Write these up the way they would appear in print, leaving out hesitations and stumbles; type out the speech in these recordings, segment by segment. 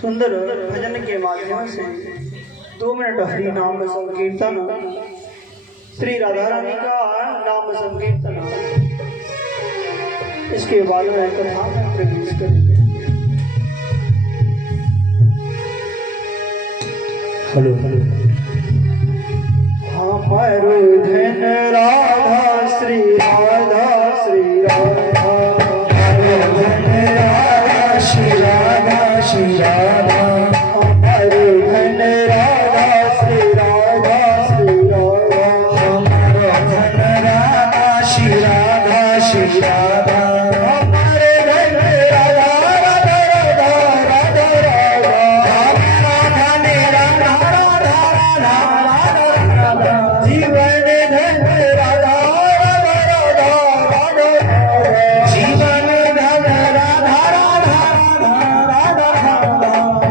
सुंदर भजन के माध्यम से 2 मिनट हरि नाम संकीर्तन, श्री राधा रानी का नाम संकीर्तन, इसके बाद में कथा में प्रवेश करेंगे। हेलो हमारो धन राधा श्री राधा श्री राधा, हमारो धन राधा श्री राधा श्री राधा, हमारो धन राधा श्री राधा श्री राधा, हमारो धन राधा श्री राधा श्री राधा, हमारे धन राधा राधा राधा राधा राधा, हमारा धन राधा राधा राधा राधा, जीवन धन राधा राधा राधा राधा राधा, जीवन धन राधा राधा राधा राधा,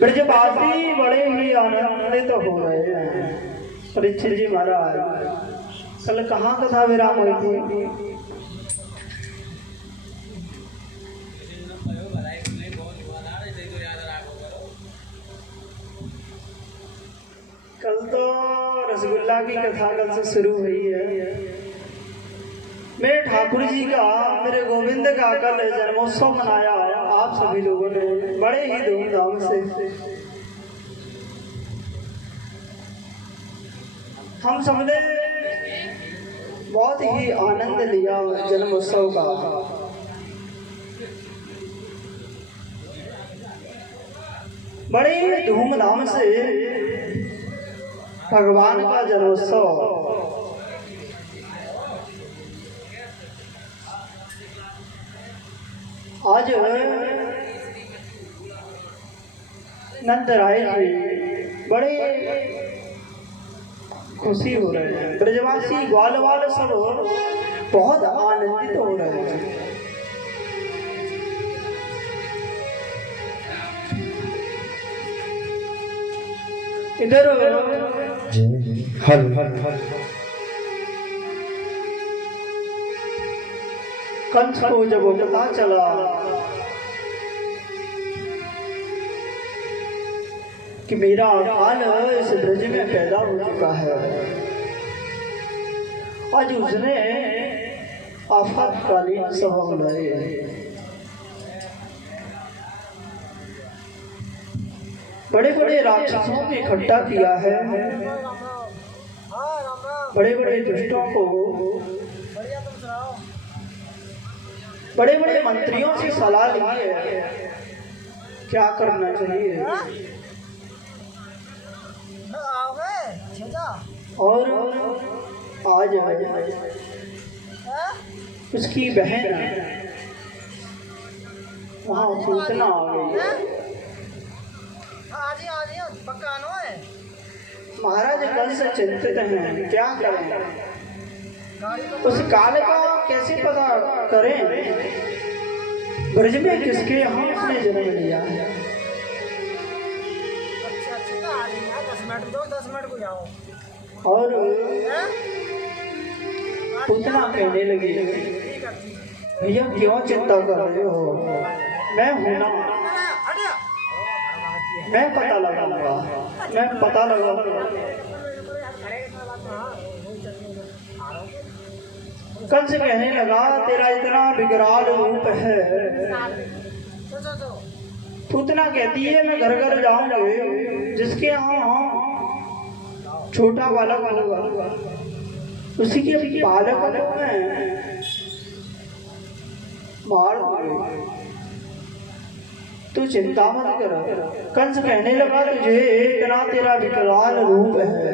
ब्रजवासी बड़े ही आनंदित हो रहे हैं। परीक्षित जी महाराज, कल कहाँ कथा विराम हुई थी? कल तो रसगुल्ला की कथा कल से शुरू हुई है। मेरे ठाकुर जी का, मेरे गोविंद का कल जन्मोत्सव मनाया आप सभी लोगों ने बड़े ही धूमधाम से। हम सबने बहुत ही आनंद लिया जन्मोत्सव का। बड़े ही धूमधाम से भगवान का जन्मोत्सव आज नंदराय जी बड़े खुशी हो रहे हैं। ब्रजवासी ग्वाल वाल सब बहुत आनंदित हो रहे हैं। इधर हल हल हल कंस को जब पता चला कि मेरा काल इस ब्रज में पैदा हो चुका है, आज उसने आफतकालीन सभा बुलाई। बड़े बड़े राक्षसों को इकट्ठा किया है, बड़े बड़े दुष्टों को, बड़े बड़े मंत्रियों से सलाह ली है क्या करना चाहिए। और आज उसकी बहन वहाँ पूतना आ गई। महाराज कल से चिंतित हैं, क्या करें, उस काल का कैसे पता करें। ब्रज में किसके यहाँ उसने जन्म लिया है। और पूतना कहने लगी, भैया क्यों चिंता कर रहे हो, मैं हूं ना, मैं पता लगाऊंगा, मैं पता लगाऊंगा। कंस कहने लगा, तेरा इतना विकराल रूप है। पूतना कहती है, मैं घर घर जाऊंगी, जिसके यहाँ छोटा बालक होगा उसी के बालक में मार दूंगी, तू चिंता मत कर। कंस कहने लगा, तुझे इतना तेरा विकराल रूप है,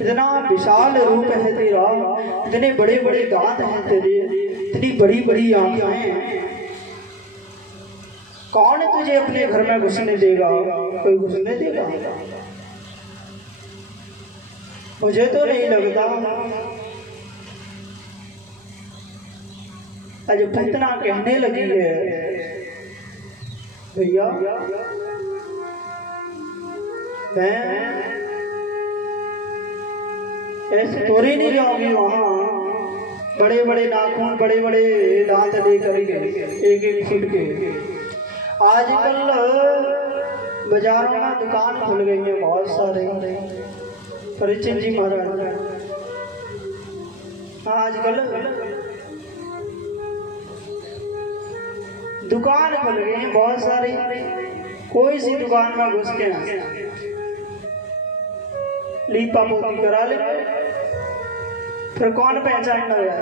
इतना विशाल रूप है तेरा, इतने बड़े बड़े दांत हैं तेरे, इतनी बड़ी बड़ी आंखें हैं, कौन तुझे अपने घर में घुसने देगा? कोई घुसने देगा? मुझे तो नहीं लगता। आज पूतना कहने लगी है, भैया मैं ऐसे थोड़ी नहीं जाऊंगी वहाँ, बड़े बड़े नाखून, बड़े बड़े दांत लेकर एक एक फुट के। आजकल बाजारों में दुकान खुल गई है बहुत सारे। परीक्षित जी महाराज, आजकल दुकान खुल गई है बहुत सारी, कोई सी दुकान में घुस के लीपा पोती करा ले, फिर कौन पहचान लगा।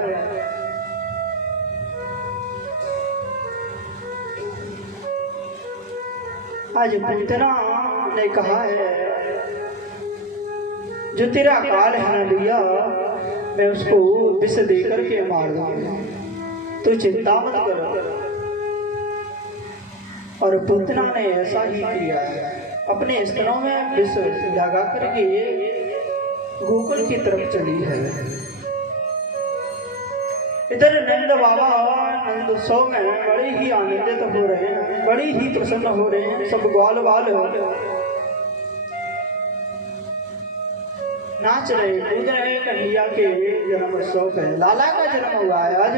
आज पूतना ने कहा है, जो तेरा काल है ना भैया, मैं उसको विष दे करके मार दूंगा, तो चिंता मत कर। और पूतना ने ऐसा ही किया है, अपने स्तनों में विष लगा करके गोकुल की तरफ चली है। इधर नंद बाबा नंद उत्सव में बड़े ही आनंदित हो रहे हैं। बड़ी ही प्रसन्न हो रहे हैं, सब ग्वाल बाल नाच रहे कूद रहे। कन्हैया के जन्म उत्सव पे लाला का जन्म हुआ है आज,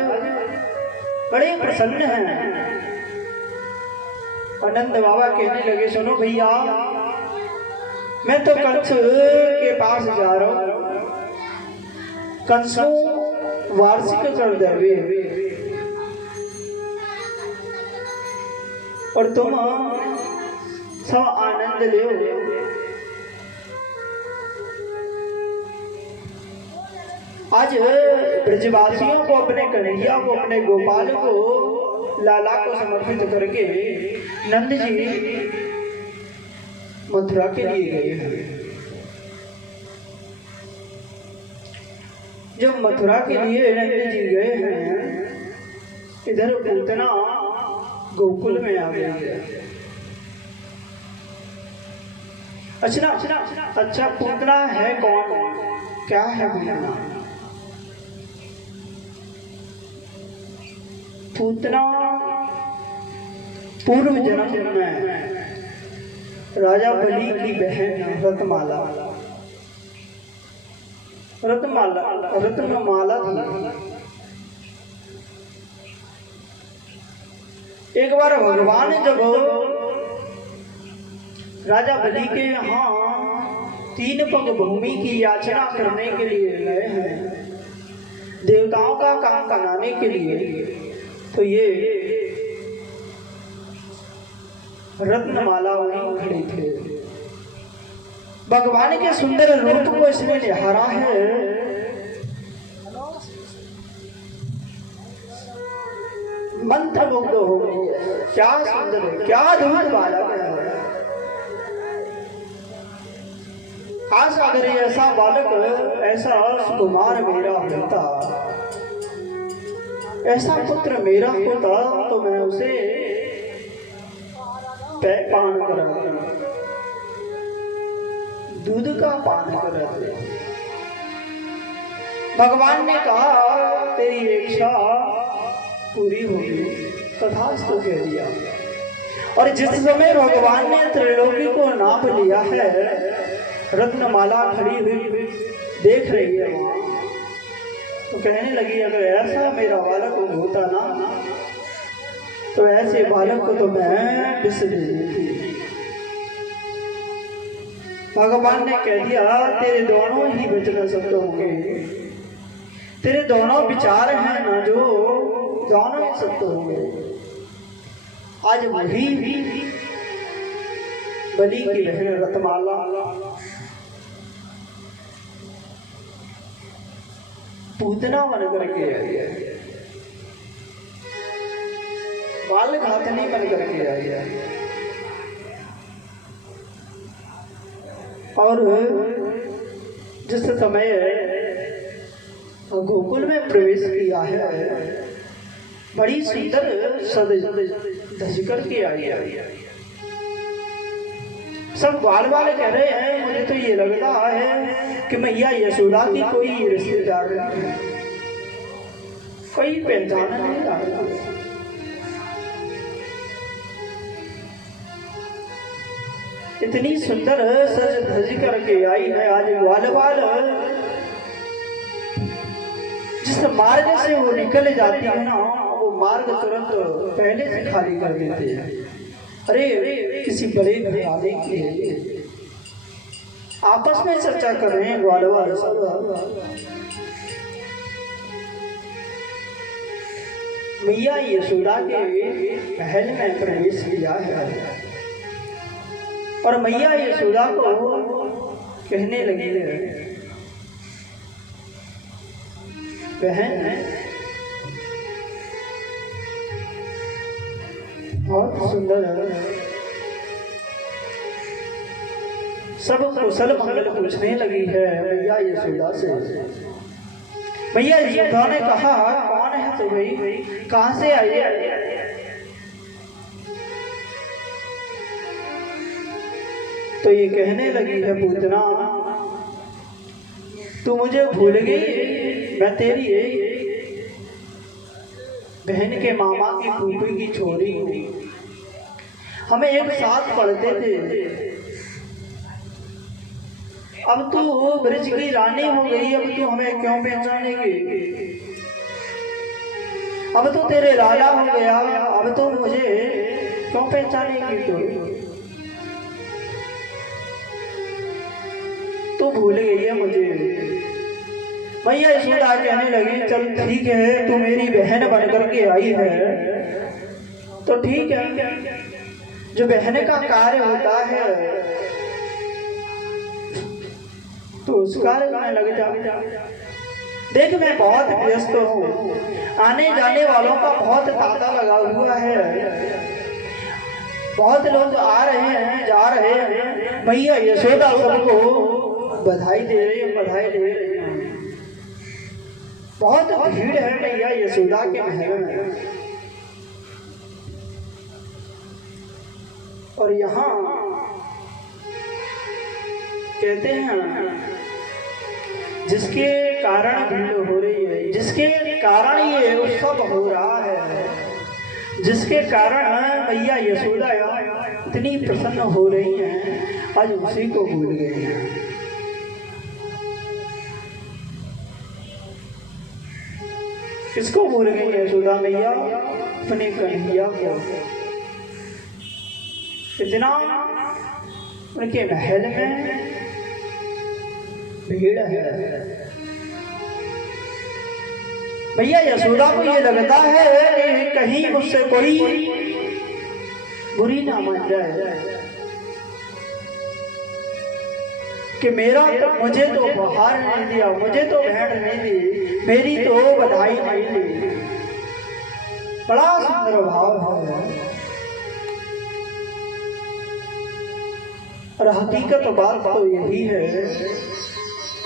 बड़े प्रसन्न हैं। आनंद बाबा कहने लगे सुनो भैया, मैं तो कंस के पास जा रहा हूँ, कंस को वार्षिक कर देवे और तुम सब आनंद ले। आज ब्रजवासियों को, अपने कन्हैया को, अपने गोपाल को, लाला को समर्पित करके नंद जी मथुरा के लिए गए हैं। जब मथुरा के लिए नंद जी गए हैं, इधर पूतना गोकुल में आ गई है। अच्छा पूतना है कौन, क्या है पूतना? पूतना पूर्व जन्म में राजा बलि की बहन रत्नमाला थी। एक बार भगवान जब राजा बलि के यहाँ 3 पग भूमि की याचना करने के लिए गए हैं, देवताओं का काम कराने के लिए, तो ये रत्नमाला वहीं खड़ी थे। भगवान के सुंदर रूप को इसने निहारा है, मंत्रमुग्ध हो गई है। क्या सुंदर है, क्या अद्भुत बालक है। आज अगर ऐसा बालक, ऐसा सुकुमार मेरा होता, ऐसा पुत्र मेरा होता, तो मैं उसे पान कराता, दूध का पान कराते। भगवान ने कहा तेरी इच्छा पूरी होगी, तथास्तु कह दिया। और जिस समय भगवान ने त्रिलोकी को नाप लिया है, रत्नमाला खड़ी हुई देख रही है, तो कहने लगी अगर ऐसा मेरा बालक होता ना, तो ऐसे बालक को तो मैं विष दे देती। भगवान ने कह दिया तेरे दोनों ही वचन सत्य होंगे, तेरे दोनों विचार हैं ना जो, दोनों ही सत्य होंगे। आज वही बलि की बहन रत्नमाला पूतना बन करके आई है, बाल घातनी बन करके आई है। और जिस समय गोकुल में प्रवेश किया है, बड़ी सुंदर सज धज करके आई है। सब बाल बाल कह रहे हैं मुझे तो ये लग रहा है कि मैया यशोदा की कोई रिश्तेदार है, कोई पहचान नहीं रहा। इतनी सुंदर सज धज करके आई है। आज बाल बाल जिस मार्ग से वो निकल जाती है ना, वो मार्ग तुरंत पहले से खाली कर देते हैं। अरे किसी बड़े घराने की है, आपस में चर्चा कर रहे हैं ग्वाल वाले सब। मैया यशोदा के महल में प्रवेश किया है और मैया यशोदा को कहने लगी है, बहन बहुत सुंदर है। सब कुशल मंगल पूछने लगी है मैया यशोदा से। मैया यशोदा ने कहा कौन है तू भाई, कहां से आई है? तो ये कहने लगी है पूतना तू मुझे भूल गई, मैं तेरी बहन के मामा की फूफी की छोरी हूँ। हमें एक साथ पढ़ते थे। अब तू ब्रज की रानी हो गई, अब तू हमें क्यों पहचानेगी? अब तो तेरे लाला हो गया, अब तो मुझे क्यों पहचानेगी? तो भूल गई है मुझे। भैया यशोदा कहने लगी, चल ठीक है, तू मेरी बहन बन करके आई है तो ठीक है, जो बहन का कार्य होता है तो उस कार्य में लग जा। देख मैं बहुत व्यस्त हूँ, आने जाने वालों का बहुत तांता लगा हुआ है, बहुत लोग आ रहे हैं जा रहे हैं। भैया यशोदा सबको बधाई दे रही है, बधाई दे रही है। बहुत भीड़ है भैया यशोदा के महल में। और यहाँ कहते हैं जिसके कारण भीड़ हो रही है, जिसके कारण ये उत्सव हो रहा है, जिसके कारण मैया यशोदा इतनी प्रसन्न हो रही हैं, आज उसी को भूल गए हैं। किसको भूल गई यशोदा मैया? अपने कन्हैया को। इतना उनके महल में भीड़ है। भैया यशोदा को ये लगता है कि कहीं मुझसे कोई बुरी ना मान जाए कि मुझे तो बहार नहीं दिया, मुझे तो भेंट नहीं दी, मेरी तो बधाई नहीं दी। बड़ा सुंदर भाव है। और हकीकत बात तो यही है,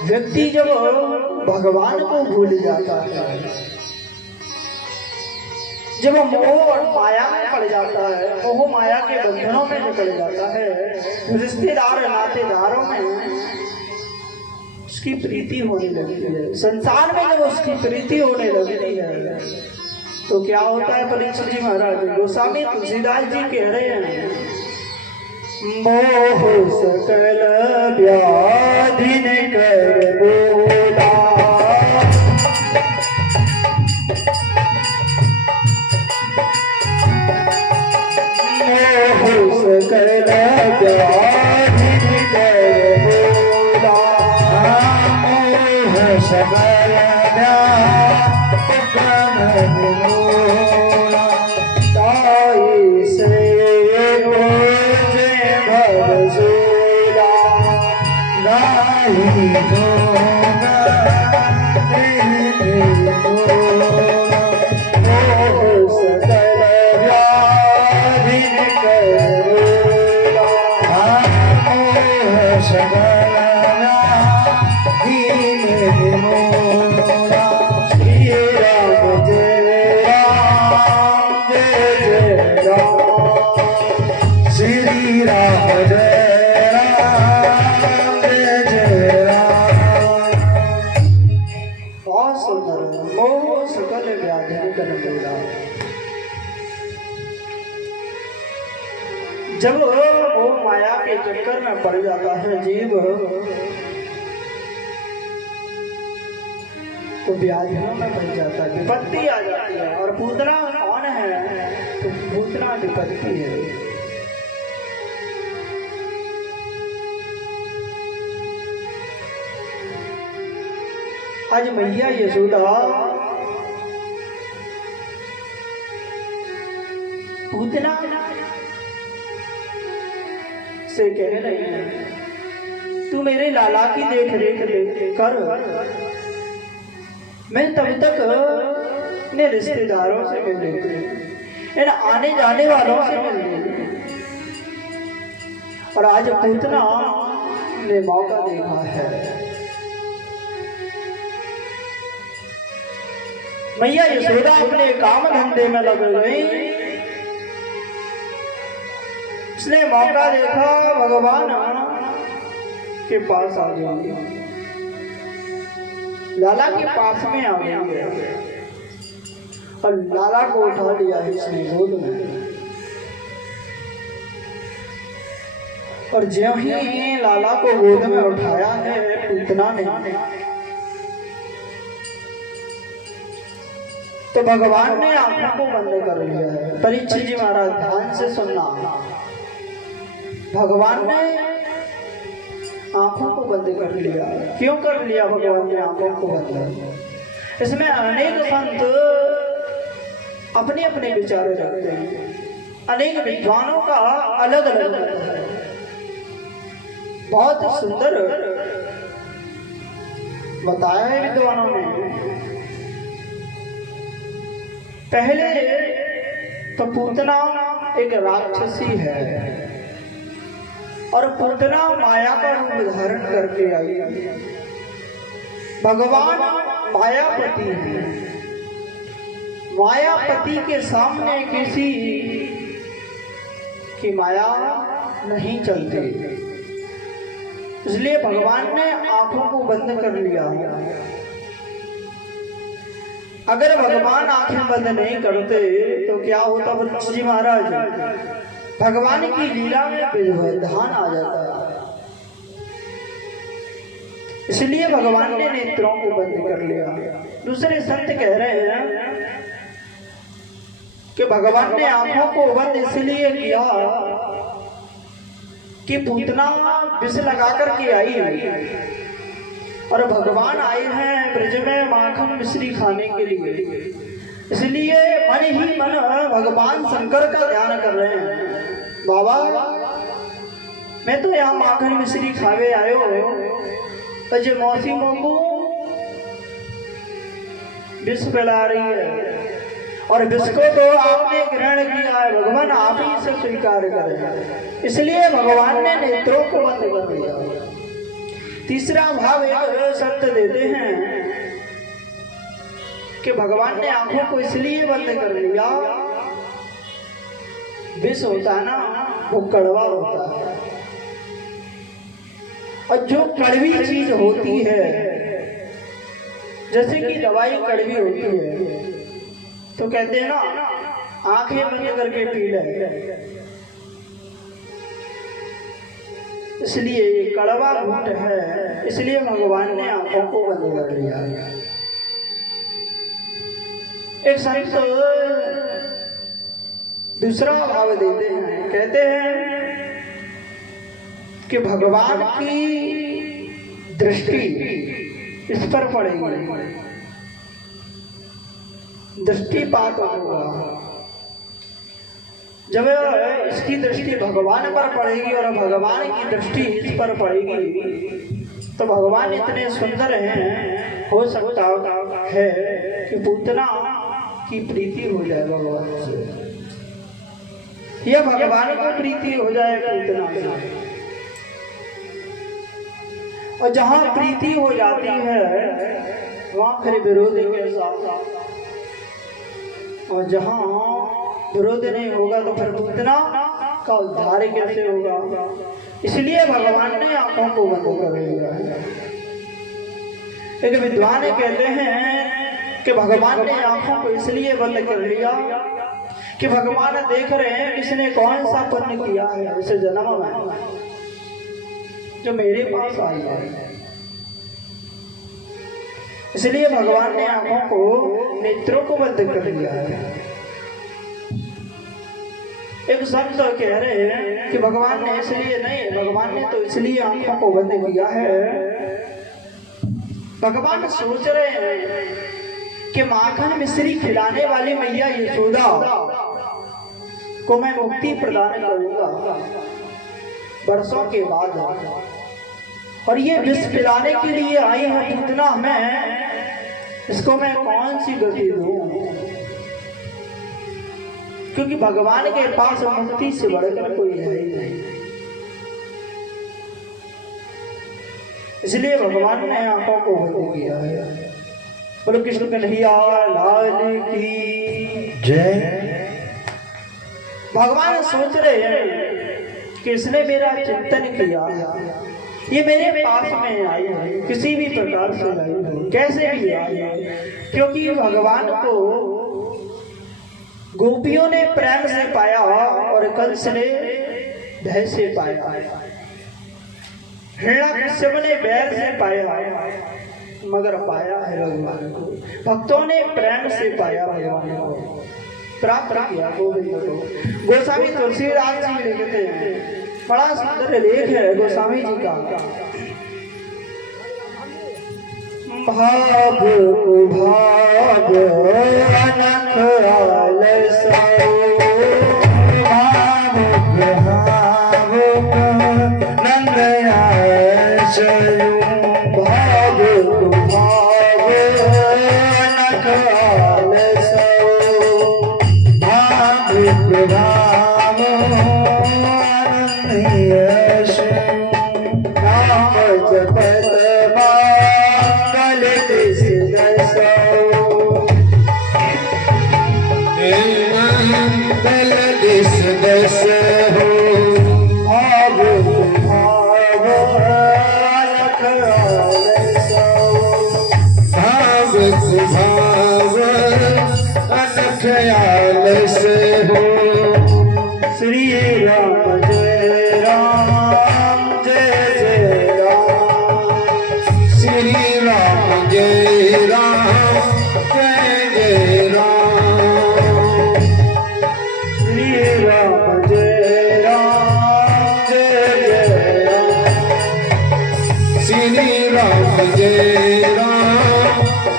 व्यक्ति जब भगवान को भूल जाता है, जब मोह और माया में पड़ जाता है, मोह माया के बंधनों में निकल जाता है, रिश्तेदार नातेदारों में उसकी प्रीति होने लगती है, संसार में जब उसकी प्रीति होने लगती है तो क्या होता है? परीक्षित जी महाराज गोस्वामी तुलसीदास जी कह रहे हैं, मोह सकल व्याधि कर बोला, मोह सकल व्याधि कर बोला, मोह सकल व्याधि कर बोला, ताई से जब वो माया के चक्कर में पड़ जाता है जीव तो व्याधियों में पड़ जाता है, विपत्ति आ जाती है। और पूतना कौन है? तो पूतना विपत्ति है। आज मैया यशोदा पूतना से कह रही है, तू मेरे लाला की देख रेख कर, मैं तब तक अपने रिश्तेदारों से मिल लेती, इन आने जाने वालों से मिल लेती। और आज पूतना ने मौका देखा है। मैया यशोदा अपने काम धंधे में लग गई, उसने मौका देखा भगवान के पास आ गई, लाला के पास में आ गई और लाला को उठा लिया इसने गोद में। और ज्यों ही लाला को गोद में उठाया है पूतना ने, तो भगवान ने आंखों को बंद कर लिया है। परीक्षित जी महाराज ध्यान से सुनना, भगवान ने आंखों को बंद कर लिया। क्यों कर लिया भगवान ने आंखों को बंद? इसमें अनेक संत अपने अपने विचार रखते हैं, अनेक विद्वानों का अलग अलग है। बहुत सुंदर बताया है विद्वानों ने। पहले तो पूतना एक राक्षसी है और पूतना माया का रूप धारण करके आई। भगवान मायापति है, मायापति के सामने किसी की माया नहीं चलती, इसलिए भगवान ने आंखों को बंद कर लिया। अगर भगवान आंखें बंद नहीं करते तो क्या होता परीक्षित जी महाराज? भगवान की लीला में व्यवधान आ जाता है। इसलिए भगवान ने नेत्रों को बंद कर लिया। दूसरे संत कह रहे हैं कि भगवान ने आंखों को बंद इसलिए किया कि पूतना विष लगा करके आई और भगवान आए हैं ब्रज में माखन मिश्री खाने के लिए, इसलिए मन ही मन भगवान शंकर का ध्यान कर रहे हैं। बाबा मैं तो यहाँ माखन मिश्री खावे आयो, तो जो मौसी मोको विष फैला रही है और विष को तो आपने ग्रहण किया है, भगवान आप ही से स्वीकार करें, इसलिए भगवान ने नेत्रों को बंद कर दिया। तीसरा भाव एक संत देते हैं कि भगवान ने आंखों को इसलिए बंद कर लिया, विष होता है ना वो कड़वा होता है, और जो कड़वी चीज होती है जैसे कि दवाई कड़वी होती है तो कहते हैं ना आंखें बंद करके पी ले, इसलिए ये कड़वा घूंट है, इसलिए भगवान ने आंखों को बंद कर लिया। एक संत दूसरा भाव देते हैं, कहते हैं कि भगवान की दृष्टि इस पर पड़ेगी, दृष्टिपात होगा। जब इसकी दृष्टि भगवान पर पड़ेगी और भगवान की दृष्टि इस पर पड़ेगी तो भगवान इतने सुंदर हैं, हो सकता है कि पूतना की प्रीति हो जाए भगवान से, या भगवान को प्रीति हो जाए पूतना से। और जहां प्रीति हो जाती है वहां फिर विरोध के साथ, और जहां विरोध नहीं होगा तो फिर पूतना का उद्धार कैसे होगा? इसलिए भगवान ने आंखों को बंद कर दिया है। एक विद्वान कहते हैं कि भगवान ने आंखों को इसलिए बंद कर लिया कि भगवान देख रहे हैं किसने कौन सा पुण्य किया है इस जन्म में जो मेरे पास आई है, इसलिए भगवान ने आंखों को नेत्रों को बंद कर दिया है। एक संत कह रहे हैं कि भगवान ने इसलिए नहीं, भगवान ने तो इसलिए आंखों को बंद किया है, भगवान सोच रहे हैं कि माखन मिश्री खिलाने वाली मैया यशोदा को मैं मुक्ति प्रदान करूंगा वर्षों के बाद, और ये विष पिलाने के लिए आई है पूतना, मैं इसको मैं कौन सी गति दूं? क्योंकि भगवान के पास मुक्ति से बढ़कर कोई है ही नहीं। इसलिए भगवान ने आंखों को बंद किया है। बोलो कृष्ण कन्हैया लाल की जय। भगवान सोच रहे हैं कि इसने मेरा चिंतन किया, ये मेरे पास में आई है, किसी भी प्रकार से आई है, कैसे भी आई है, क्योंकि भगवान को गोपियों ने प्रेम से पाया और कंस ने भय से पाया, हिरण्यकश्यप ने बैर से पाया, मगर पाया है भगवान को। भक्तों ने प्रेम से पाया भगवान को, प्राप्त किया गोविंद को। गोस्वामी तुलसीदास जी लिखते हैं, बड़ा सुंदर लेख है गोस्वामी जी का। भाव भाव अनख आलसो, भाव भाव नंदया चलो, भाव भाव अनख आलसो, भाव भाव नंदया चलो, नाम जपत दस हो, भाव भाव अनख आलसो, भाव भाव अनख आलसो। श्री राम जय राम जय जय राम, श्री राम जय राम जय जय राम, श्री राम जय राम जय जय राम, श्री राम जय राम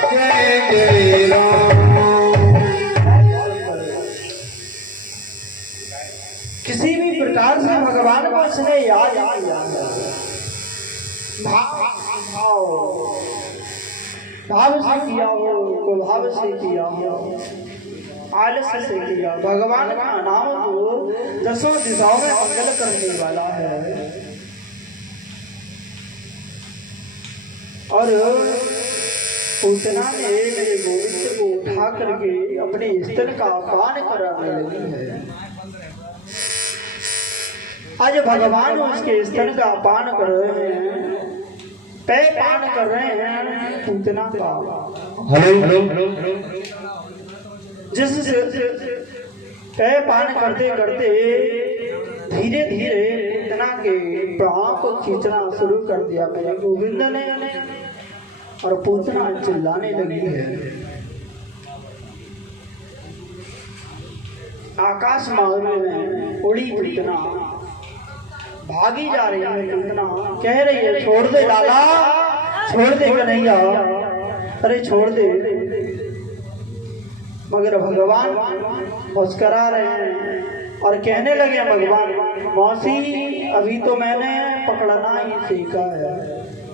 जय जय राम। किसी भी प्रकार से भगवान को उसने याद किया, भाव से किया हो, भाव से किया हो, आलस से किया। भगवान का नाम तो दसों दिशाओं में मंगल करने वाला है। और पूतना ने मेरे गोविंद को उठा करके अपने स्तन का पान कराने लगी है। आज भगवान उसके स्तन का पान कर रहे हैं, पे पान कर रहे हैं पूतना का। जिससे पे पान करते करते धीरे धीरे पूतना के प्राण को खींचना शुरू कर दिया मेरे गोविंद ने, और पूतना चिल्लाने लगी है। आकाश मार्ग में उड़ी पूतना, भागी जा रही है पूतना, कह रही है छोड़ दे लाला, छोड़ दे कन्हैया, अरे छोड़ दे। मगर भगवान मुस्करा रहे हैं और कहने लगे भगवान, मौसी अभी तो मैंने पकड़ना ही सीखा है,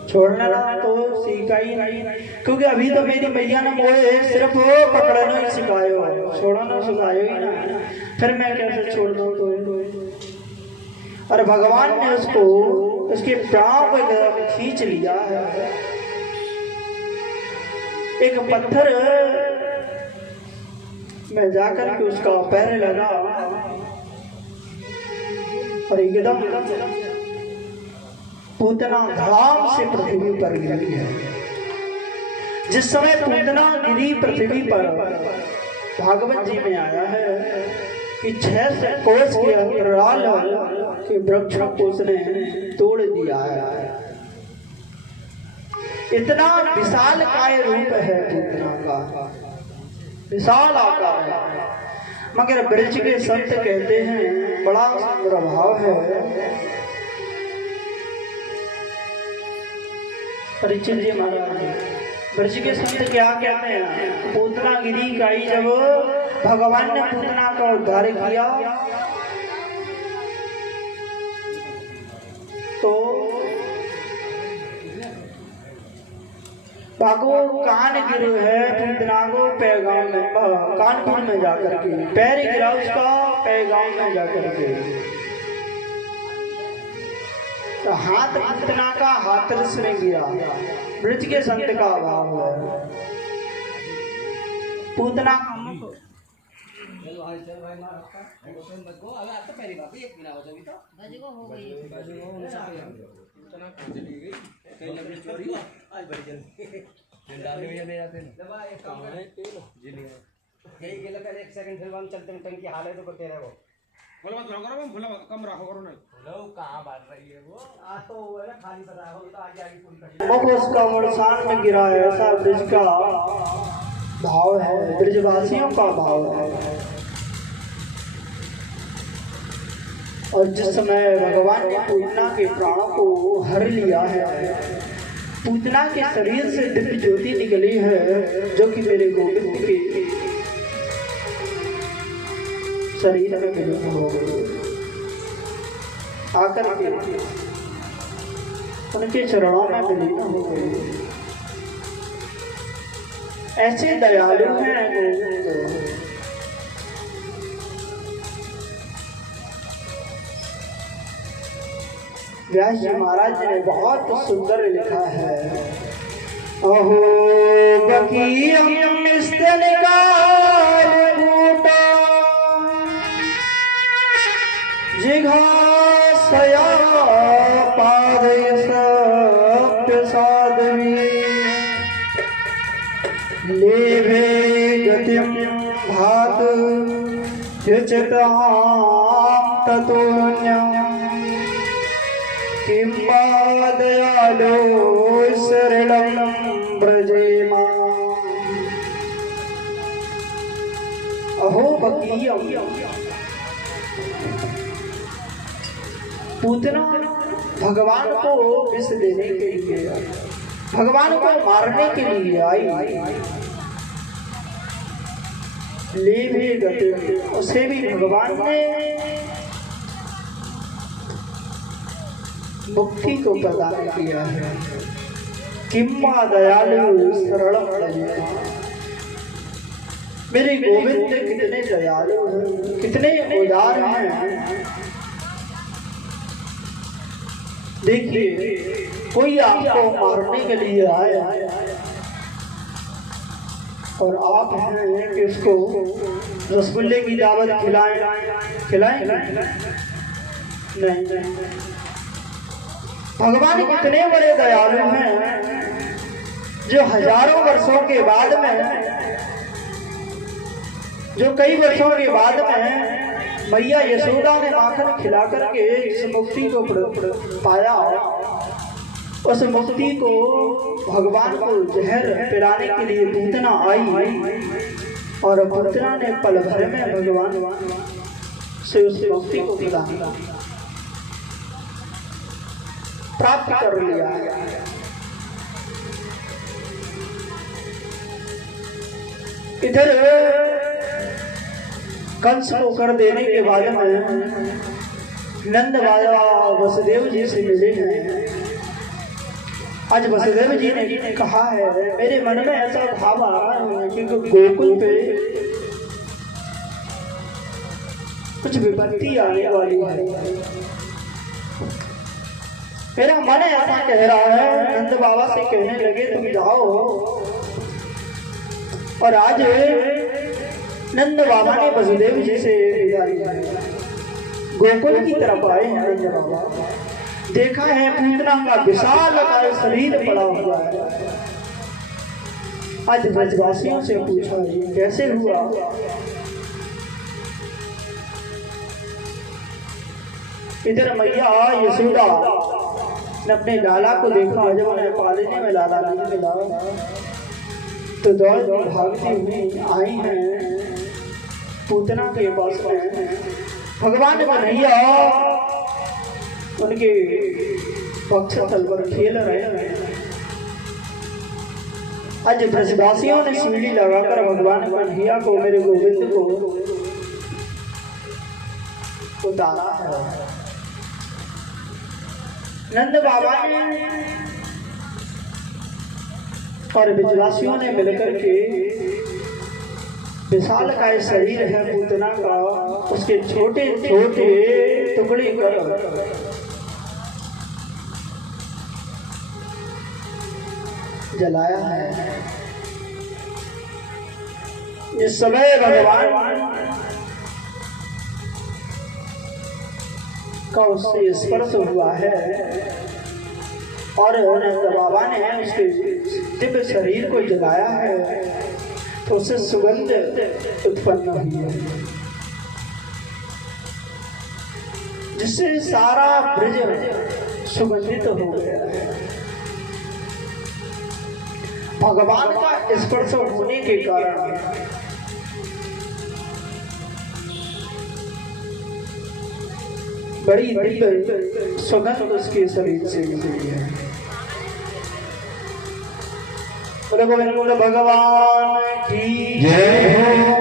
छोड़ना तो सीखा ही नहीं, क्योंकि अभी तो मेरी मैया ने मुझे सिर्फ पकड़ना ही सिखायो, छोड़ना सिखायो ही नहीं, फिर मैं कैसे छोड़ दूं तो। और भगवान ने उसको उसके प्राण को खींच लिया है। एक पत्थर में जाकर के उसका पैर लगा और एकदम पूतना धाम से पृथ्वी पर गिरी है। जिस समय पूतना गिरी पृथ्वी पर, भागवत जी में आया है कि 6 कोस के अंतराल के वृक्षों को उसने तोड़ दिया है। इतना विशाल काय रूप है पूतना का, विशाल आकार है। मगर ब्रज के संत कहते हैं बड़ा सुंदर भाव है। परीक्षित जी महाराज, ब्रज के संत क्या कहते हैं? पूतना गिरी गाई, जब भगवान ने पूतना का उद्धार किया तो बागो कान गिरो है पूतना को पैगाम में, कानपुर में जाकर के पैर गिरा उसका पैगाम में जाकर के, तो हाथ पूतना का हाथरस में गिरा। ब्रज के संत का भाव है। पूतना एक सेकंड फिर हम चलते हैं, टंकी हाल है तो करते रहे वो बोला मत करो मैं भूला कम रखो करो नहीं लोग कहाँ बात रही है वो आज तो वो है ना खाली पता है वो तो आगे आगे पूरी कर मुख उसका मुड़सान में गिरा है, ऐसा ब्रज का भाव है, ब्रजवासियों का भाव है। और जिस समय भगवान ने पूतना के प्राणों को हर लिया है, पूतना के शरीर से दिव्य ज्योति निकली है, जो कि मेरे गोविंद के शरीर में मिली हो आकर के उनके चरणों में विलीन हो गई। ऐसे दयालु हैं गोविंद। व्यास जी महाराज ने बहुत सुंदर लिखा है, अहो बकीयम स्तनकाल कूटा जिघासया पादय सप्त साध्वी लेभे गतिम भात युचितां ततोऽन्यं किं वा दयालो शरणं व्रजेमा। अहो बकीयम, पूतना भगवान को विष देने के लिए, भगवान को मारने के लिए आई। ले भी गते, उसे भी भगवान ने मुक्ति को प्रदान किया है। किम्मा दयालु सरलम व्रजेमा। मेरे गोविंद कितने दयालु हैं, कितने उदार हैं। देखिए, कोई आपको मारने के लिए आया और आप हैं कि उसको रसगुल्ले की दावत खिलाएं नहीं। भगवान कितने बड़े दयालु हैं, जो हजारों वर्षों के बाद में, जो कई वर्षों के बाद में मैया यशोदा ने माखन खिला करके इस मुक्ति को पाया। उस मुक्ति को भगवान को जहर पिलाने के लिए पूतना आई और पूतना ने पल भर में भगवान से उस मुक्ति को प्राप्त कर लिया। इधर कंस को कर देने के बाद में नंद बाबा वसुदेव जी से मिले हैं। आज वसुदेव जी ने कहा है, मेरे मन में ऐसा भाव आ रहा है कि गोकुल पे कुछ विपत्ति आने वाली है। मेरा मन ऐसा कह रहा है। नंद बाबा से कहने लगे, तुम जाओ। और आज नंद बाबा ने वसुदेव जी से गोकुल की तरफ आए हैं। नंद बाबा देखा है पूतना का विशाल शरीर पड़ा हुआ है। आज ब्रजवासियों से पूछा, कैसे हुआ? इधर मैया यशोदा ने अपने लाला को देखा। जब उन्हें पालने में लाला नहीं मिला तो दौड़ भागती हुई आई हैं पूतना के पास में। भगवान कन्हैया उनके पक्ष तल पर खेल रहे हैं। आज ब्रजवासियों ने सीढ़ी लगाकर भगवान कन्हैया को, मेरे गोविंद को उतारा है। नंद बाबा ने और ब्रजवासियों ने मिलकर के विशाल काय शरीर है पूतना का, उसके छोटे छोटे टुकड़े कर जलाया है। इस समय भगवान का उससे स्पर्श हुआ है और नंद बाबा ने उसके दिव्य शरीर को जलाया है तो उससे सुगंध उत्पन्न हुई है। जिससे सारा ब्रज सुगंधित हो गया है। भगवान का स्पर्श होने के कारण बड़ी दिव्य सुगंध उसके शरीर से निकली है। गोविंद भगवान की जय हो।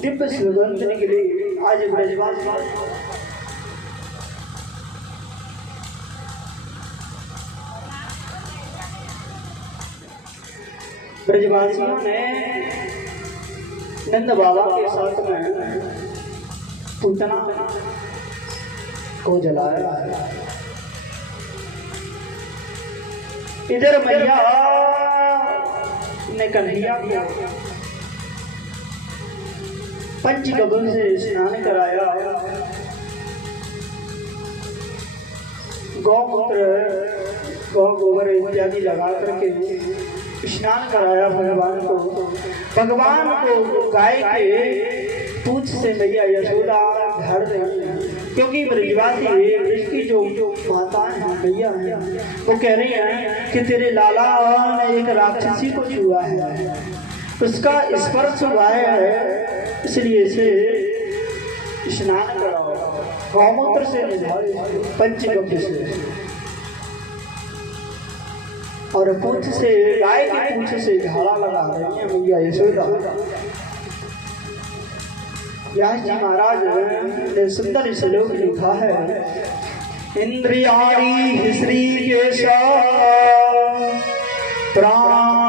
दिव्य सुगंध निकली आज ब्रजवास ब्रजवासियों ने नंद बाबा के साथ में पूतना को जलाया। इधर मैया ने कन्हैया को पंचगव्य से स्नान कराया, गौमूत्र गौ गोबर इत्यादि लगा करके स्नान कराया भगवान को। भगवान को गाय के पूंछ से मैया यशोदा झाड़ रही है, क्योंकि ब्रजवासी ब्रज की जो माताएं हैं मैया हैं वो कह रही हैं कि तेरे लाला ने एक राक्षसी को छुआ है, उसका स्पर्श हुआ है, इसलिए इसे स्नान कराओ, गौमूत्र से निधाओ, पंचगव्य से, और पूंछ से गाय की पूंछ से झाड़ा लगा रही है मैया यशोदा। व्यास जी महाराज ने सुंदर श्लोक लिखा है, इंद्रियाणि हृषीकेश प्राणारायणोऽवतु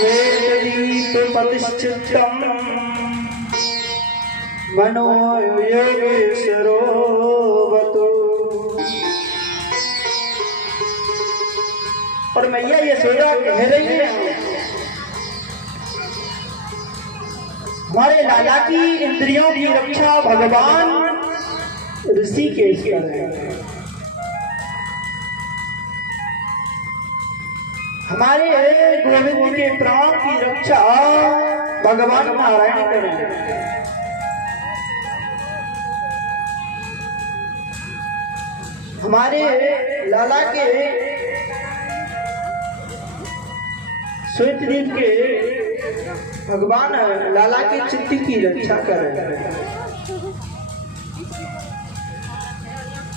वेददीपपतिश्चित्तम् मनो योगेश्वरोऽवतु। और मैया यशोदा कह रही है हमारे लाला की इंद्रियों की रक्षा भगवान ऋषिकेश कर रहे हैं, हमारे गोविंद के प्राण की रक्षा भगवान नारायण कर रहे हैं। हमारे लाला के श्वेतदीप के भगवान लाला के चित्त की रक्षा कर रहे हैं।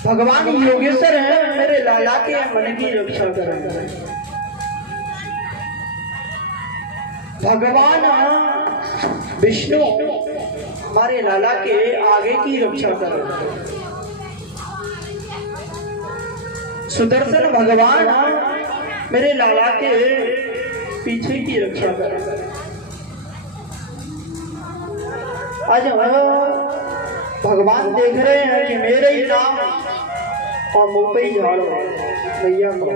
भगवान योगेश्वर हैं, मेरे लाला के मन की रक्षा कर रहे हैं। भगवान विष्णु हमारे लाला के आगे की रक्षा कर रहे हैं। सुदर्शन भगवान मेरे लाला के पीछे की रक्षा कर रहे हैं। आज भगवान देख रहे हैं कि मेरे ही नाम और मुंह पे ही झाड़ो मैया को।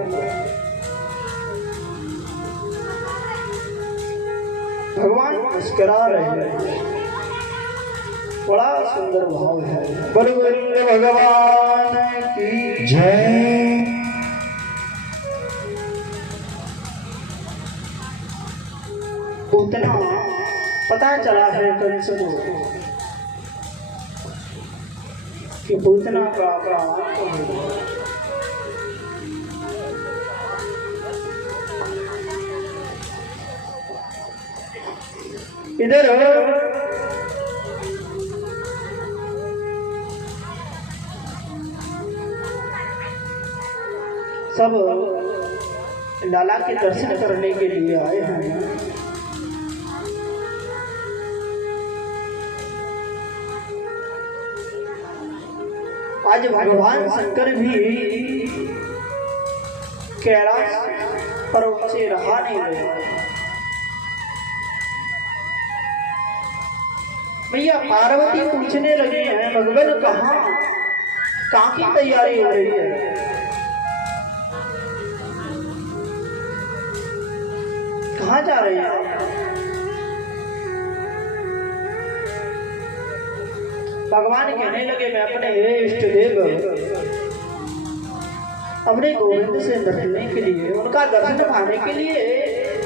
भगवान मुस्कुरा रहे हैं, बड़ा सुंदर भाव है। बोलो भगवान की जय। उतना पता चला है कंस को कि पूतना का प्राण इधर सब लाला के दर्शन करने के लिए आए हैं। आज भगवान शंकर भी कैलाश पर्वत से रहा नहीं गए। भैया पार्वती पूछने लगे हैं भगवान कहाँ की तैयारी हो रही है? कहाँ जा रहे हैं? भगवान कहने लगे मैं अपने इष्ट देव अपने गोविंद से मिलने के लिए, उनका दर्शन पाने के लिए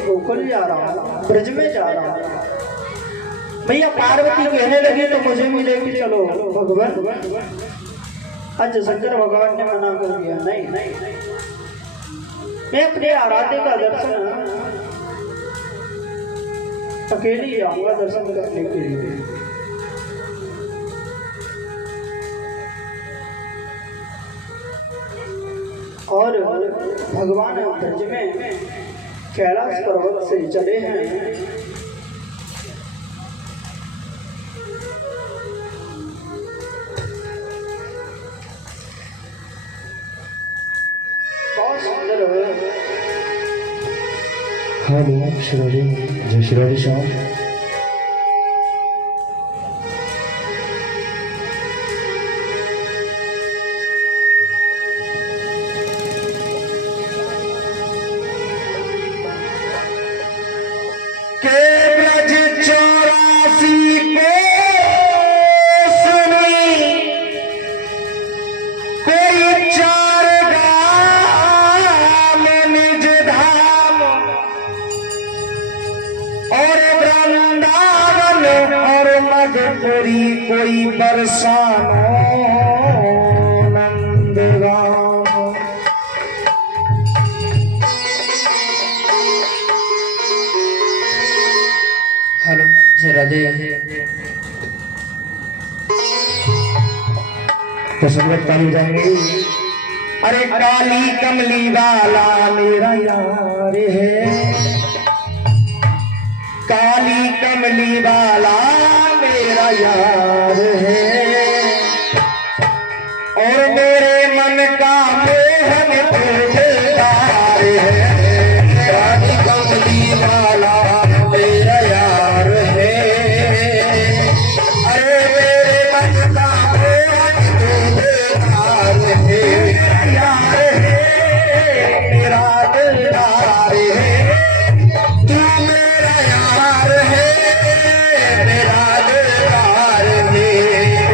गोकुल जा रहा हूँ, ब्रज में जा रहा हूँ। भैया पार्वती कहने लगी तो मुझे भी लेके चलो भगवान। आज शंकर भगवान ने मना कर दिया, नहीं नहीं, मैं अपने आराध्य का दर्शन अकेले ही आऊंगा दर्शन करने के लिए। और भगवान ब्रज में कैलाश पर्वत से चले हैं। बहुत सुंदर हरि श्री जय श्री श्याम। कोई बरसानो नंदगाम। हेलो राधे तो संगत ताली जाएंगे। अरे काली कमली वाला मेरा यार है, काली कमली वाला मेरा यार है, और मेरे मन का मोहन दिलदार है। काली कमली वाला मेरा यार है, अरे मेरे मन का मोहन दिलदार है। यार है मेरा दिलदार है, तू मेरा यार है, मेरा दिलदार है।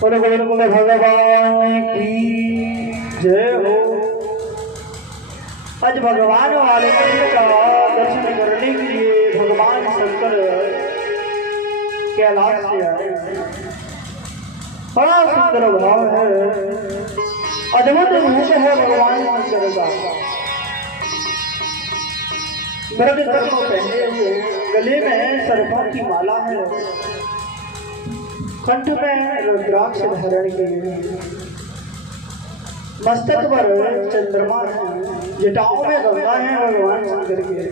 बोलो गोविंद भगवान की जय हो। आज भगवान वाले का दर्शन करने के लिए भगवान शंकर कैलाश से आए। बड़ा सुंदर भाव है, अद्भुत रूप है भगवान शंकर का। मृग कर्म पहने हुए, गले में सर्पों की माला है, कंठ में रुद्राक्ष धारण किए, मस्तक पर चंद्रमा है, जटाओं में गंगा है भगवान शंकर के,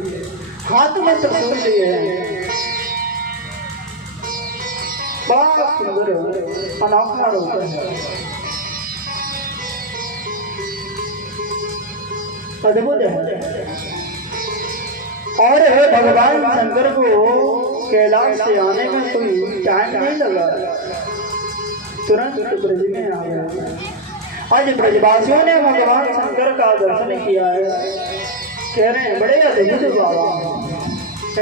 हाथ में त्रिशूल लिए हैं। बड़ा सुंदर अनोखा रूप है, अद्भुत है। और भगवान शंकर को कैलाश से आने में कोई टाइम नहीं लगा, तुरंत ब्रज में आ गया। आज ब्रजवासियों ने भगवान शंकर का दर्शन किया है, कह रहे हैं बड़े अद्भुत बाबा,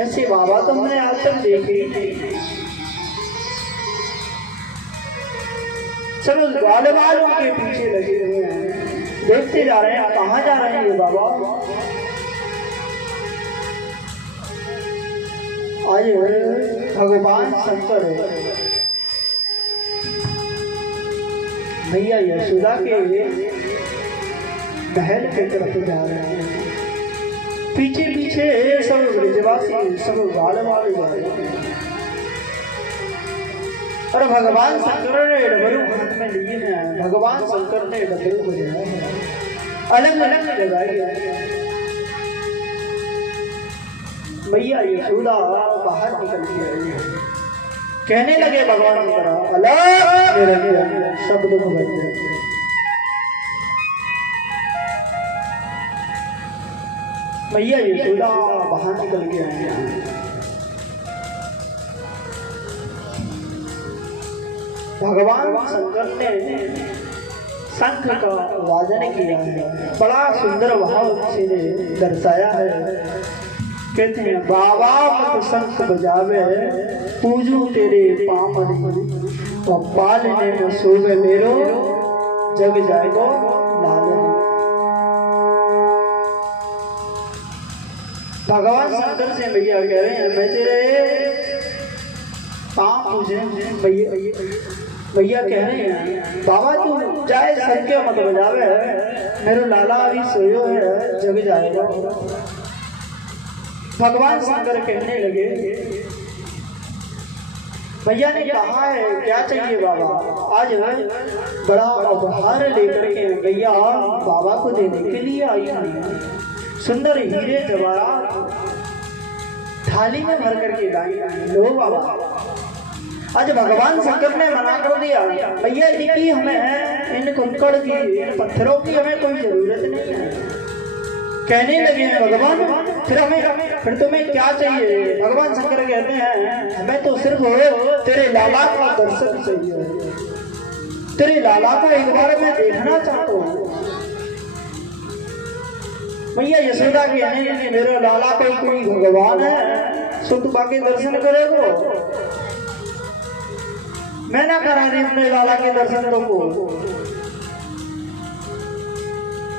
ऐसे बाबा तो हमने आज तक देखे ही नहीं। सब ग्वाल बाल उनके पीछे लगे हुए हैं, देखते जा रहे हैं कहाँ जा रहे हैं ये बाबा। आज भगवान शंकर भैया यशोदा के महल की तरफ जा रहे हैं, पीछे पीछे सब ब्रजवासी सब ग्वाल वाले जा रहे हैं। और भगवान शंकर ने डमरू हाथ में लिए हैं, भगवान शंकर ने डमरू बजाया है, अलग अलग लगाई है। भैया यशोदा बाहर निकल के आई है, कहने लगे भगवान शंकर अलग मेरे शब्द को बदल। भैया यशोदा बाहर निकल के आई है, भगवान शंकर ने शंख का वादन किया है, बड़ा सुंदर भाव से दर्शाया है। कहते हैं बाबा मत शंख बजावे, पूजू तेरे पामन, और पालने में सोवे मेरो, जग जाएगो लालन। भगवान शंकर से भैया कह रहे हैं मैं तेरे पाँव पूजे। भैया कह रहे हैं बाबा तू जाए शंख मत बजावे, मेरो लाला अभी सोयो है, जग जाएगा। भगवान शंकर कहने लगे भैया ने कहा है क्या चाहिए बाबा, आज बड़ा उपहार लेकर के भैया बाबा को देने के लिए आई है। सुंदर हीरे जवाहरात थाली में भर करके लाई, लो बाबा। आज भगवान शंकर ने मना कर दिया भैया इनकी हमें इन कंकड़ की इन पत्थरों की हमें कोई जरूरत नहीं है। कहने लगे हैं भगवान फिर तुम्हें क्या चाहिए। भगवान शंकर कहते हैं हमें तो सिर्फ तेरे लाला का दर्शन चाहिए, तेरे लाला को एक बार मैं देखना चाहता हूँ। भैया यशोदा कहने लगे मेरे लाला कोई भगवान है, सो तू बाकी दर्शन करेगो, मैं ना करा दी अपने लाला के दर्शन तो को।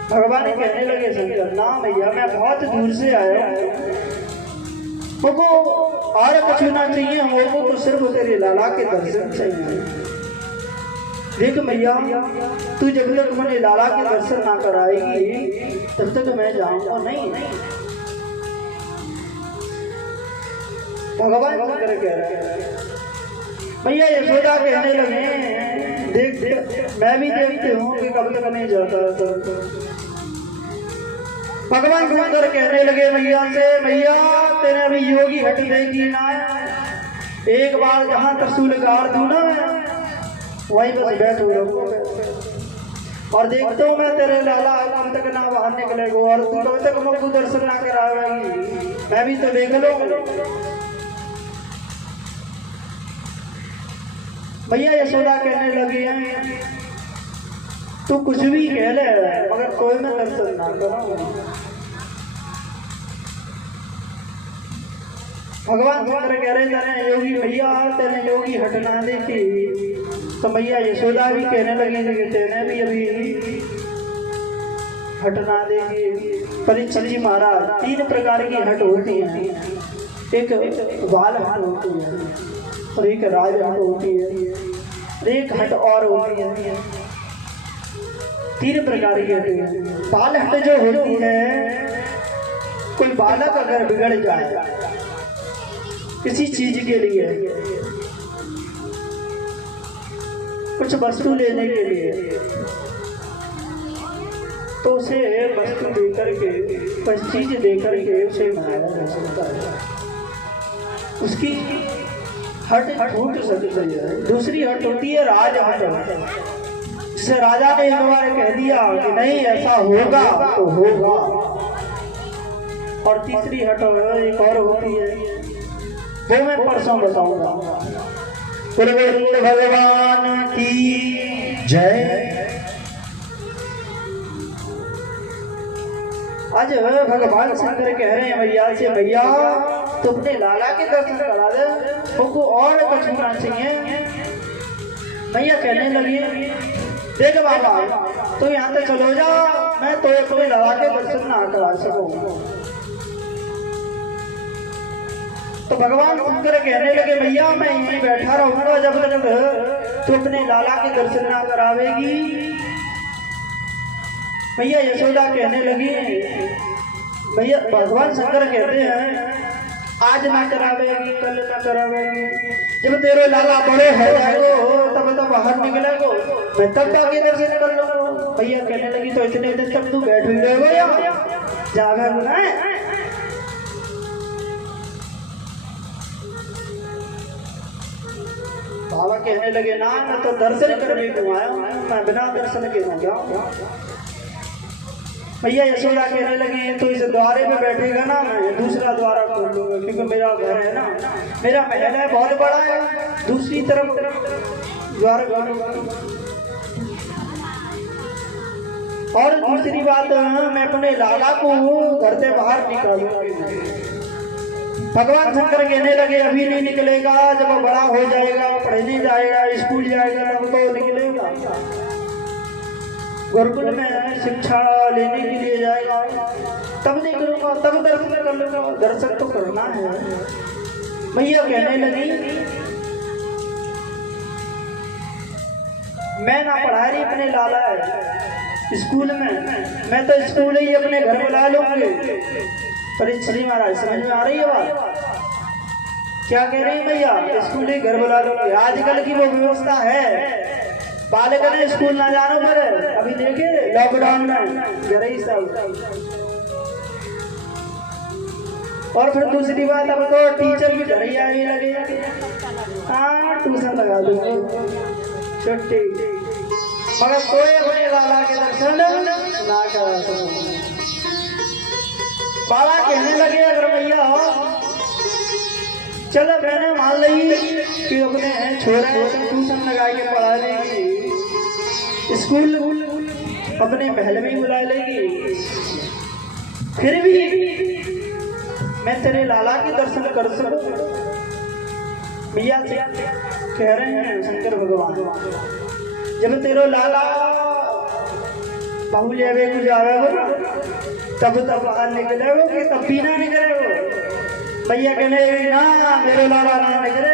भगवान कहने लगे शंकर ना भैया मैं बहुत दूर से आया हूँ, मुझको और कुछ ना चाहिए, हमको तो सिर्फ तेरे लाला के दर्शन चाहिए। देख भैया तू जब तक मुझे लाला के दर्शन ना कराएगी तब तक मैं जाऊंगा नहीं। भगवान शंकर कह रहे हैं भैया यशोदा कहने लगे देख मैं भी देखते हूँ कि कब तक नहीं जाता। भगवान शंकर कहने लगे भैया से भैया तेरे अभी योगी हट देगी ना, एक बार जहाँ त्रिशूल गाड़ दूं ना वहीं बस बैठो रहो और देखते हो मैं तेरे लाला कब तक ना बाहर निकलेगा और तू कब तक मुझको दर्शन ना कराएगी, मैं भी तो देख लो। भैया यशोदा कहने लगी है तू कुछ भी कह ले मगर कोई मैं दर्शन ना करूं। भगवान शंकर कह रहे तेरे योगी भैया तेरे योगी हटना देखी तो मैया यशोदा भी कहने लगी कि तेने भी अभी हटना देगी। परीक्षित जी महाराज, 3 प्रकार की हट होती हैं। एक बाल हट होती है, और एक राज हट होती है, और एक हट और होती है। 3 प्रकार की हट है। बाल हट जो होती है, कोई बालक अगर बिगड़ जाए किसी चीज के लिए, कुछ वस्तु लेने के लिए, तो उसे वस्तु देकर के, कुछ चीज देकर के उसे मनाया जा सकता है। उसकी हट टूट सकती है। दूसरी हट होती है राज हट, जिसे राजा ने एक बार कह दिया कि नहीं ऐसा होगा तो होगा। और तीसरी हट एक और होती है, वो मैं परसों बताऊंगा। गुरु भगवान की जय। आज भगवान शंकर कह रहे हैं मैया से, मैया तो अपने लाला के दर्शन करा दे, हमको और कुछ होना चाहिए। मैया कहने लगी, देख बाबा तो यहाँ से चलो जा, मैं तो अपने लाला के दर्शन ना करा सकूं। तो भगवान शंकर कहने लगे, मैया मैं यहीं बैठा रहूंगा जब तक तू अपने लाला के दर्शन ना करावेगी। मैया यशोदा कहने लगी, भैया भगवान शंकर कहते हैं आज ना करावेगी, कल ना करावेगी, जब तेरे लाला बड़े हो जाएगो तब तो बाहर निकलेगो, मैं तब आगे दर्शन कर लूंगा। भैया कहने लगी, तो इतने दिन तक तू बैठ ही रहेगो या जागा गुना। बाबा कहने लगे, ना मैं तो दर्शन करने को आया, मैं बिना दर्शन के ना जाऊं। भैया यशोदा कहने लगी, तो इस द्वारे पे बैठेगा ना, मैं दूसरा द्वारा खोल लूंगा, क्योंकि मेरा घर है ना, मेरा महल है बहुत बड़ा है, दूसरी तरफ द्वार खोलूंगा। और दूसरी बात, मैं अपने लाला को घर से बाहर निकालूंगी। भगवान शंकर कहने लगे, अभी नहीं निकलेगा, जब वो बड़ा हो जाएगा, पढ़ने जाएगा, स्कूल जाएगा, तब तो निकलेगा। गुरुकुल में शिक्षा लेने के लिए जाएगा, तब नहीं करूंगा, तब दर्शन कर लूंगा। दर्शन तो करना है। भैया कहने लगी, मैं ना पढ़ा रही अपने लाला है स्कूल में, मैं तो स्कूल ही अपने घर बुला लूंगी। परीक्षित महाराज समझ में आ रही है बात? क्या कह रही है भैया? स्कूल ही घर बुला लूंगी। आजकल की वो व्यवस्था है, बालक ने स्कूल ना जाना पर अभी देखे लॉकडाउन में घर ही सब। और फिर दूसरी बात, अब तो टीचर भी घर ही आने लगे। हाँ, ट्यूशन लगा दूंगा, छुट्टी, मगर कोई अपने लाला के दर्शन ना करा सकूं। बाबा कहने लगे, अगर भैया चलो मैंने मान ली कि अपने छोरे ट्यूशन लगा के पढ़ा लेगी, स्कूल अपने महल में ही बुला लेगी, फिर भी मैं तेरे लाला के दर्शन कर सकूं। भैया से कह रहे हैं शंकर भगवान, जब तेरो लाला बहु जावे को जावे हो तब बाहर निकले हो कि तब भी ना निकले हो। भैया कहने ना मेरे लाला ना निकले।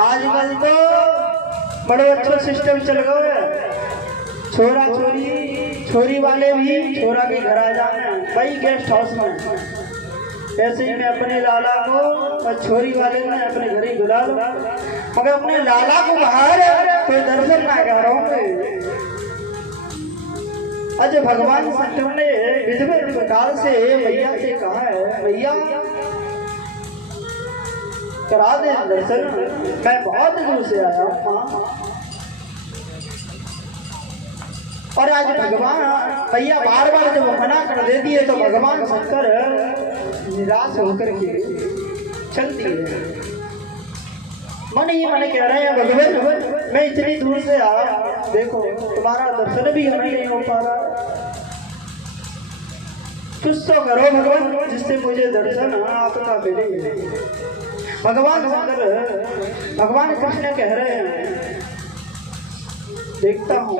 आजकल तो बड़े अच्छा सिस्टम चल गया, छोरा छोरी, छोरी वाले भी छोरा के घर आ जाए भाई गेस्ट हाउस में। ऐसे ही मैं अपने लाला को और छोरी वाले में अपने घर ही बुला लूं, मगर अपने लाला को बाहर कोई दर्शन ना कर रहा हूँ। आज भगवान शंकर ने विभिन्न प्रकार से भैया से कहा है, भैया करा दे दर्शन, मैं बहुत दूर से आया हूँ। और आज भगवान भैया बार बार जब मना कर देती है तो भगवान शंकर निराश होकर के चलती है। मन ही मन कह रहे हैं, भगवान मैं इतनी दूर से आया, देखो तुम्हारा दर्शन भी हमें नहीं हो पा रहा, कुछ तो करो भगवान जिससे मुझे दर्शन आपका मिले। भगवान शंकर भगवान कृष्ण कह रहे हैं, देखता हूँ।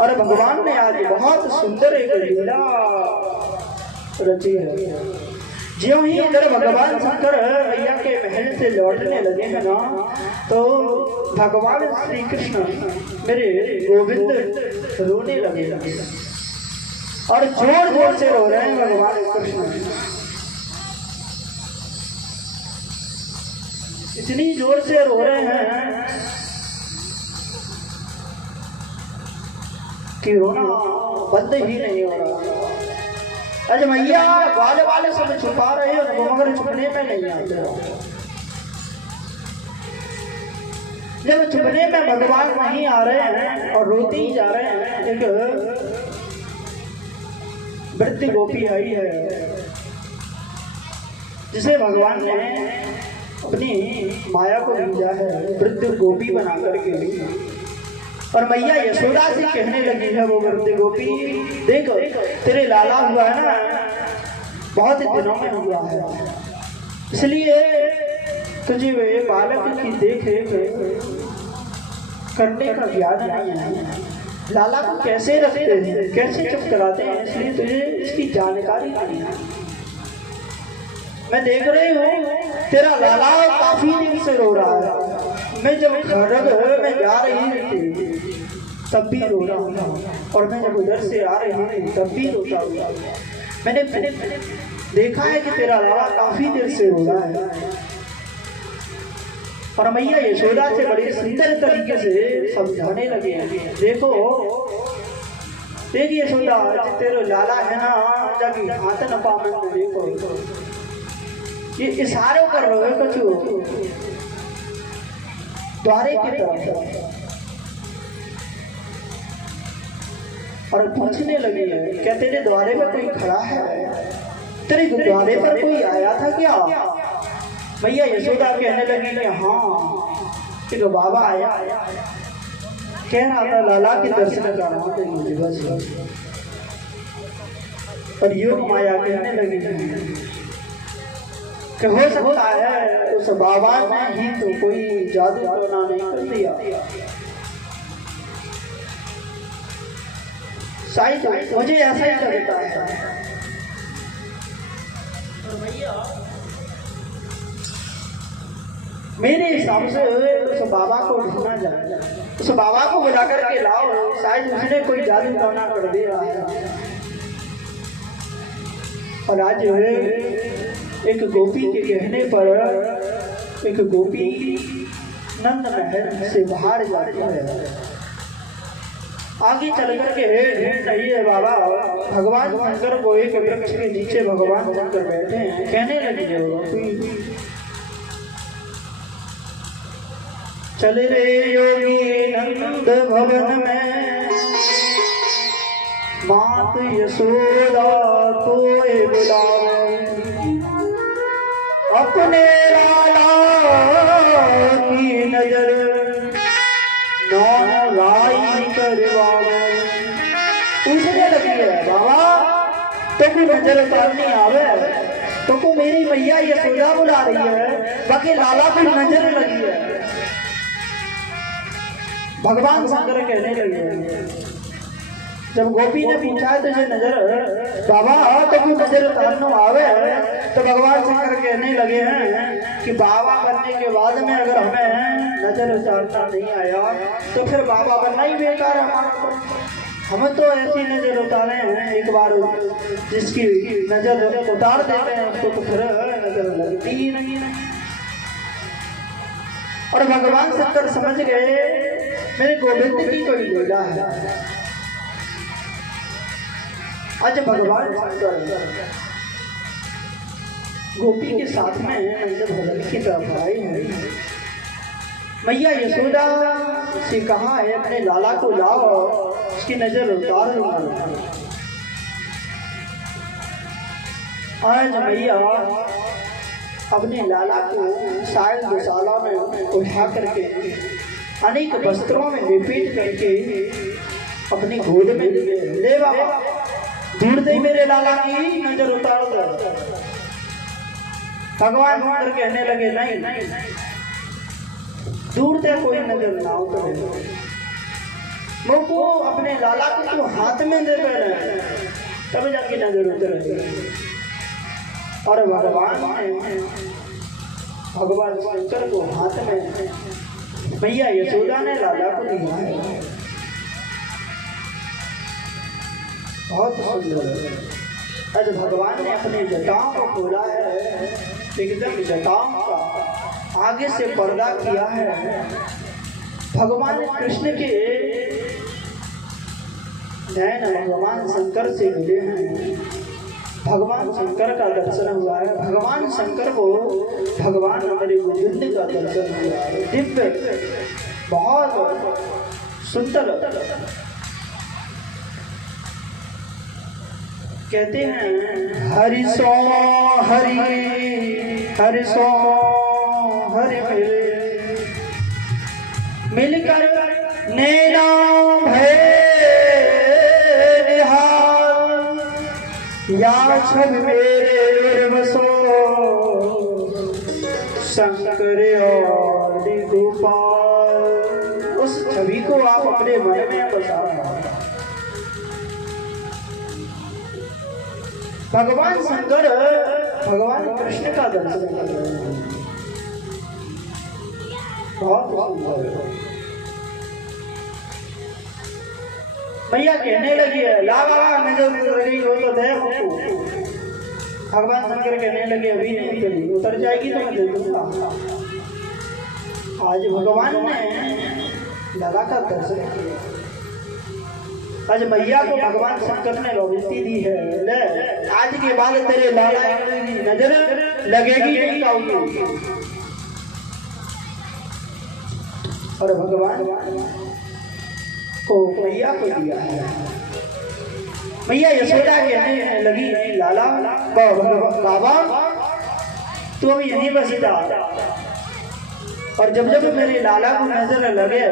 और भगवान ने आज बहुत सुंदर एक लीला रची है। ज्यों ही इधर भगवान शंकर मैया के महल से लौटने लगे हैं ना, तो भगवान श्री कृष्ण मेरे गोविंद रोने लगे और जोर जोर से रो रहे हैं भगवान कृष्ण। इतनी जोर से रो रहे हैं कि रोना बंद ही नहीं हो रहा। अरे मैया वाले वाले सब छुपा रहे हो, वो मगर छुपने में नहीं आते। जब छुपने में भगवान नहीं आ रहे हैं और रोते ही जा रहे हैं, एक वृद्ध गोपी आई है जिसे भगवान ने अपनी माया को भेजा है वृद्ध गोपी बना करके। और मैया यशोदा से कहने लगी है वो वृद्ध गोपी, देखो तेरे लाला हुआ है ना, बहुत दिनों में हुआ है, इसलिए तुझे वे बालक की देख रेख करने का ज्ञान नहीं है। लाला को कैसे रखते हैं, कैसे चुप कराते हैं, इसलिए तुझे इसकी जानकारी नहीं है। मैं देख रही हूँ तेरा लाला काफी दिन से रो रहा है। मैं जब खरग में जा रही थी तब भी रो रहा हूँ, और मैं जब उधर से आ रही हूँ तब भी रोता हुआ। मैंने देखा है कि तेरा लाला काफी देर से रो रहा है। और मैया यशोदा से बड़े सुंदर तरीके से समझाने लगे हैं, देखो देखिए यशोदा, तेरा लाला है ना, जब हाथ न पावे तो देखो ये इशारों कर रहे हो कुछ द्वारे की तरफ, और पूछने लगी है, क्या तेरे द्वारे पर कोई खड़ा है, तेरे द्वारे पर कोई आया था क्या? मैया यशोदा कहने लगी कि हाँ, एक बाबा आया, कह रहा था लाला के दर्शन कराना मुझे बस। और योग माया कहने लगी कि हो सकता है उस बाबा ने ही तो कोई जादू टोना नहीं कर दिया, शायद मुझे ऐसा ही लगता है। मेरे हिसाब से उस बाबा को ढूंढना जाए, उस बाबा को बुला करके लाओ, शायद उसने कोई जादू टोना कर दिया है। और आज एक गोपी के कहने पर एक गोपी नंद महल से बाहर जाती है, आगे चल करके ढूंढ रही है बाबा। भगवान शंकर को एक वृक्ष के नीचे भगवान शंकर बैठे हैं, कहने लगी है, चले रे योगी नंद भवन में, मात यशोदा कोई बुलावे, अपने लाला की नजर नौराई करवावे। पूछने लगी है, बाबा तो कोई नजर उतारने आवे, तो को मेरी मैया यशोदा बुला रही है, बाकी लाला की नजर लगी है। भगवान शंकर कहने लगे, जब गोपी ने पूछा तुझे नजर बाबा तो कोई नजर उतारने आवे, तो भगवान शंकर कहने लगे हैं कि बाबा बनने के बाद में अगर हमें नजर उतारना नहीं आया तो फिर बाबा बनना ही बेकार है हमारा। हम तो ऐसी नजर उतारे हैं, एक बार जिसकी नजर उतार देते हैं उसको तो फिर नजर लगती ही नहीं है। और भगवान शंकर समझ गए मेरे गोविंद की कोई लीला है। आज भगवान शंकर गोपी के साथ में नंद भवन की तरफ आए हैं। मैया यशोदा से कहा है अपने लाला को लाओ, उसकी नजर उतार लूंगा। आज मैया अपने लाला को शायद गौशाला में उठा करके अनेक वस्त्रों में लपेट करके अपनी गोद में ले बाबा ढूंढ दे मेरे लाला की नजर उतार दो। भगवान शंकर कहने लगे नहीं, दूर से कोई नजर ना उतरे। मुझको अपने लाला को तो हाथ में दे रहे तब जाके नजर उतरे। और भगवान शंकर को हाथ में मैया यशोदा ने लाला को दिया है। बहुत सुंदर। आज भगवान ने अपनी जटाओं को खोला है, एकदम जटाओं का आगे से पर्दा किया है। भगवान कृष्ण के नयन भगवान शंकर से मिले हैं। भगवान शंकर का दर्शन हुआ है। भगवान शंकर को भगवान हमारे गोविंद का दर्शन हुआ है। दिव्य, बहुत सुंदर। कहते हैं हरि सो हरि, हरि सो हरि मिलकर नैना भय या छब मेरे बसो शंकर और गोपाल। उस छवि को आप अपने मन में बसा। भगवान शंकर भगवान कृष्ण का दर्शन कर रहे हैं। बहुत सुंदर। भैया कहने लगी है ला बाबा नजर उतर गई हो तो दे हमको। भगवान शंकर कहने लगे अभी नहीं उतरी, उतर जाएगी तो मैं दे दूंगा। आज भगवान ने लाला का दर्शन किया। आज मैया को भगवान शंकर ने रोटी दी है। ले आज के बाद तेरे लाला की नजर लगेगी नहीं आऊंगी। और भगवान को मैया को दिया है। मैया यशोदा कहने लगी लाला बाबा तू अब यहीं बस जा, और जब जब मेरे लाला को नजर लगे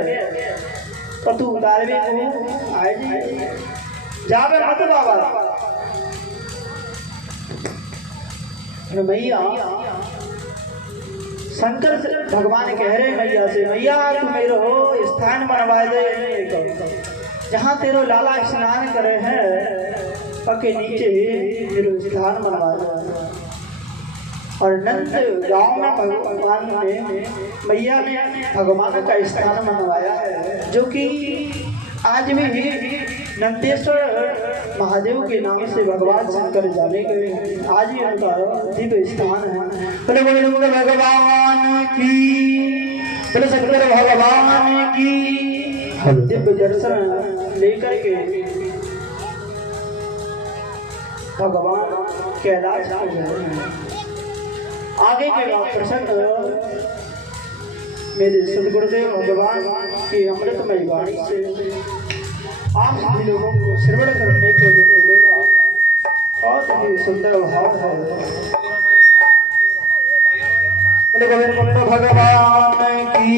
तो तू उतार भी आए जा मत बाबा। मैया शंकर से भगवान कह रहे मैया से मैया तू मेरे हो स्थान बनवा दे जहाँ तेरो लाला स्नान करे हैं पके नीचे तेरो स्थान बनवा दे। और नंद गांव में भगवान ने मैया ने भगवान का स्थान बनवाया है, जो कि आज भी नंदेश्वर महादेव के नाम से भगवान शंकर जाने गए हैं। आज भी उनका दिव्य स्थान है। भगवान की शंकर भगवान की दिव्य दर्शन लेकर के भगवान कैलाश में गए हैं। आगे के प्रसंग मेरे सदगुरुदेव भगवान की अमृतमय वाणी से आप सभी लोगों को श्रवण करने को मिलेगा। बहुत ही सुंदर भाव है। भगवान की